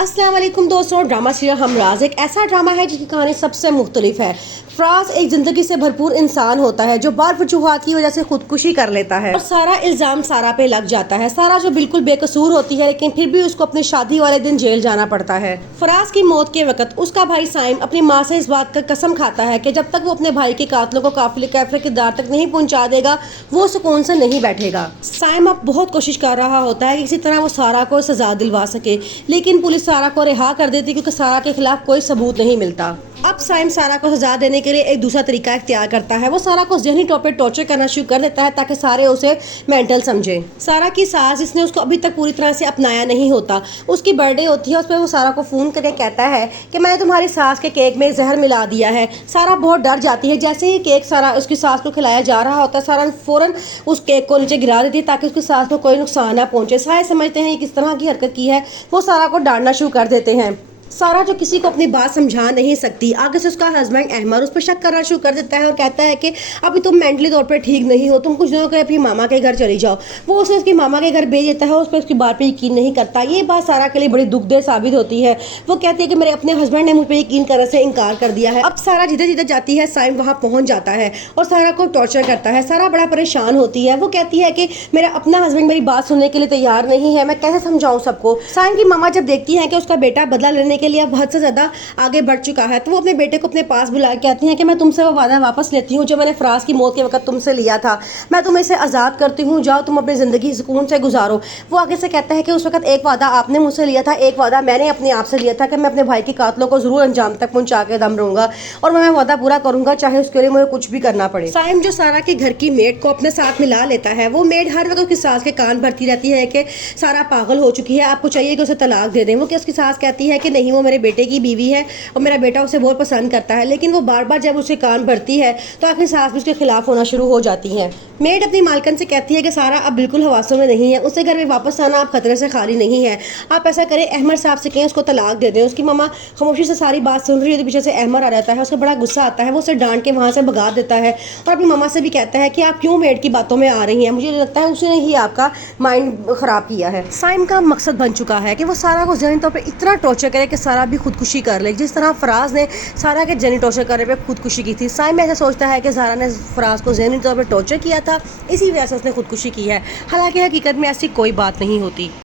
अस्सलाम वालेकुम दोस्तों, ड्रामा सीरियल हमराज एक ऐसा ड्रामा है जिसकी कहानी सबसे मुख्तलिफ है। फराज एक जिंदगी से भरपूर इंसान होता है जो बार वजूहात की वजह से खुदकुशी कर लेता है और सारा इल्जाम सारा पे लग जाता है। सारा जो बिल्कुल बेकसूर होती है लेकिन फिर भी उसको अपनी शादी वाले दिन जेल जाना पड़ता है। फराज की मौत के वक्त उसका भाई साइम अपनी माँ से इस बात का कसम खाता है कि जब तक वो अपने भाई के कातलों को कैफे के दार तक नहीं पहुँचा देगा वो सुकून से नहीं बैठेगा। साइम अब बहुत कोशिश कर रहा होता है कि किसी तरह वो सारा को सजा दिलवा सके, लेकिन पुलिस सारा को रिहा कर देती क्योंकि सारा के खिलाफ कोई सबूत नहीं मिलता। अब साइम सारा को सजा देने के लिए एक दूसरा तरीका इख्तियार करता है। वो सारा को ज़हनी तौर पे टॉर्चर करना शुरू कर देता है ताकि सारे उसे मेंटल समझे। सारा की सास जिसने उसको अभी तक पूरी तरह से अपनाया नहीं होता, उसकी बर्थडे होती है, उस पर वो सारा को फ़ोन करके कहता है कि मैंने तुम्हारी सास के केक में जहर मिला दिया है। सारा बहुत डर जाती है। जैसे ही केक सारा उसकी सास को खिलाया जा रहा होता है, सारा फ़ौरन उस केक को नीचे गिरा देती है ताकि उसकी सास को कोई नुकसान ना पहुँचे। सारे समझते हैं ये किस तरह की हरकत की है, वो सारा को डांटना शुरू कर देते हैं। सारा जो किसी को अपनी बात समझा नहीं सकती, आगे से उसका हस्बैंड अहमद उस पर शक करना शुरू कर देता है और कहता है कि अभी तुम मेंटली तौर पर ठीक नहीं हो, तुम कुछ दिनों के लिए अपनी मामा के घर चली जाओ। वो उसे उसकी मामा के घर भेज देता है, उस पर उसकी बात पे यकीन नहीं करता। ये बात सारा के लिए बड़ी दुखदेह साबित होती है। वो कहती है कि मेरे अपने हस्बैंड ने मुझ पर यकीन करने से इनकार कर दिया है। अब सारा जिधर जिधर जाती है साइम वहाँ पहुँच जाता है और सारा को टॉर्चर करता है। सारा बड़ा परेशान होती है। वो कहती है कि मेरा अपना हस्बैंड मेरी बात सुनने के लिए तैयार नहीं है, मैं कैसे समझाऊँ सबको। साइम की मामा जब देखती है कि उसका बेटा बदला लेने के लिए अब हद से ज़्यादा आगे बढ़ चुका है, तो वो अपने बेटे को अपने पास बुला के कहती हैं कि मैं तुमसे वो वादा वापस लेती हूँ जो मैंने फराज की मौत के वक्त तुमसे लिया था। मैं तुम्हें इसे आज़ाद करती हूँ, जाओ तुम अपनी ज़िंदगी सुकून से गुजारो। वो आगे से कहता है कि उस वक्त एक वादा आपने मुझसे लिया था, एक वादा मैंने अपने आप से लिया था कि मैं अपने भाई के कातलों को ज़रूर अंजाम तक पहुँचा के दम रहूँगा और मैं वादा पूरा करूँगा, चाहे उसके लिए मुझे कुछ भी करना पड़े। साइम जो सारा के घर की मेड को अपने साथ मिला लेता है, वो मेड हर वक्त उसकी सास के कान भरती रहती है कि सारा पागल हो चुकी है, आपको चाहिए कि उसे तलाक दे दें। वो कि उसकी सास कहती है कि नहीं, वो मेरे बेटे की बीवी है और मेरा बेटा उसे बहुत पसंद करता है, लेकिन वो बार बार जब उसे कान भरती है तो आखिर सास भी उसके खिलाफ होना शुरू हो जाती है। मेड अपनी मालकन से कहती है कि सारा अब बिल्कुल हवासों में नहीं है, उसे घर में वापस आना अब खतरे से खाली नहीं है, आप ऐसा करें अहमद साहब से कहें उसको तलाक दे दें। उसकी मामा खामोशी से सारी बात सुन रही है तो पीछे से अहमद आ जाता है, उसको बड़ा गुस्सा आता है, वो उसे डांट के वहाँ से भगा देता है और अपनी मामा से भी कहता है कि आप क्यों मेड की बातों में आ रही हैं, मुझे लगता है उसने ही आपका माइंड ख़राब किया है। साइम का मकसद बन चुका है कि वो सारा को ज़हनी तौर पर इतना टॉर्चर करे कि सारा भी खुदकुशी कर ले, जिस तरह फराज ने सारा के ज़हनी टॉर्चर करने पे खुदकुशी की थी। साइम ऐसा सोचता है कि सारा ने फराज को ज़हनी तौर पर टॉर्चर किया था, इसी वजह से उसने खुदकुशी की है। हालांकि हकीकत में ऐसी कोई बात नहीं होती।